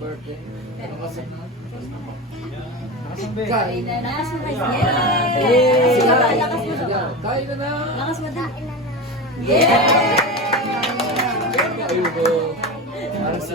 birthday. Ano kasi na? Kain na na. Lakas mo guys. Yay! Yay! Lakas mo daw. Kain na na! Lakas mo daw. Yay! Ayun ko. Para sa